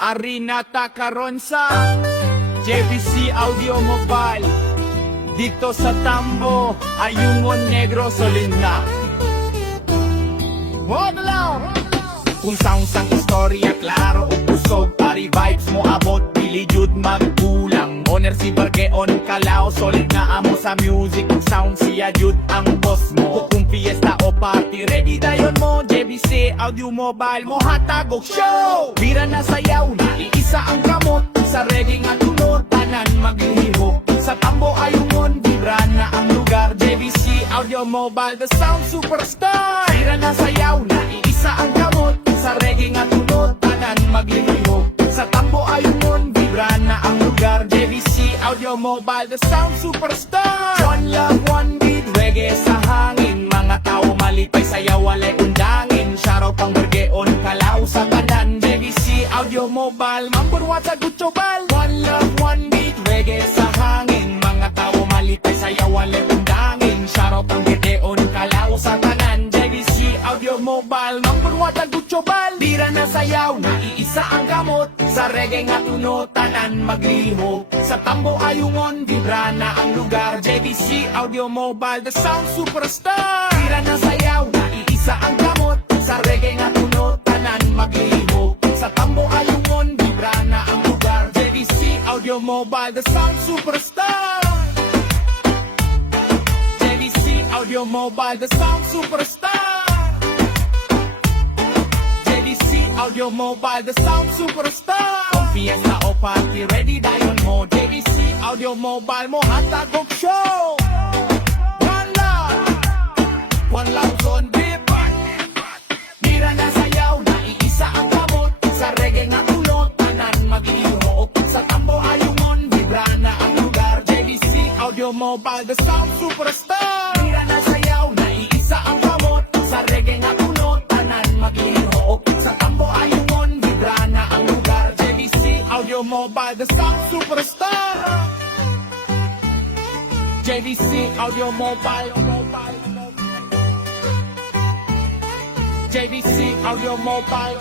Arinata karon sa JVC Audio Mobile dito sa Tambo, Ayungon Negro, Solinda. Modalaw! Kung sounds-ang istorya, klaro o kusog, pari vibes mo abot, pili jud magkulang. Owner si Bargeon Kalao, solid na amo sa music. Kung sound siya jud ang boss mo. Kung fiesta o party, ready dayon mo. JVC Audio Mobile mo hatag og show. Bira na sayaw na, iisa ang kamot. Sa reggae nga tunod, tanan maglihok. Sa Tambo Ayungon, vibra na ang lugar. JVC Audio Mobile, the sound superstar. Bira na sayaw na, iisa ang kamot. Sa reggae nga tunod, tanan maglihok. Sa Tambo Ayungon, vibra na ang lugar. JVC Audio Mobile, the sound superstar. One love, one beat, reggae sa hangin. Mga tao malipay, sayaw, walay undangin. Shoutout pang Bargeon Kalao sa kanan. JVC Audio Mobile, number one sa Gutsobal. One love, one beat, reggae sa hangin. Mga tao malipay, sayaw, walay undangin. Shoutout pang Bargeon Kalao sa kanan. JVC Audio Mobile, number one sa Gutsobal. Bira na sayaw, naiisa ang gamot. Sa reggae nga tunod, tanan maglihok. Sa Tambo Ayungon, vibra na ang lugar. JVC Audio Mobile, the sound superstar. Bira na sayaw, naiisa ang gamot. Sa reggae nga tunod, tanan maglihok. Sa Tambo Ayungon, vibra na ang lugar. JVC Audio Mobile, the sound superstar. JVC Audio Mobile, the sound superstar. JVC Audio Mobile, the sound superstar. Kung fiesta o party, ready dayon mo. JVC Audio Mobile mo hatag og show. One love zone beat. Bira na sayaw, naiisa ang kamot. Sa reggae nga tunod, tanan maglihok. Sa Tambo Ayungon, vibra na ang lugar. JVC Audio Mobile, the sound superstar. Bira na sayaw, naiisa ang kamot. Sa reggae nga tunod, tanan maglihok. Sa Tambo Ayungon, vibra na ang lugar. JVC Audio Mobile, the sound superstar. JVC Audio Mobile. JVC Audio Mobile.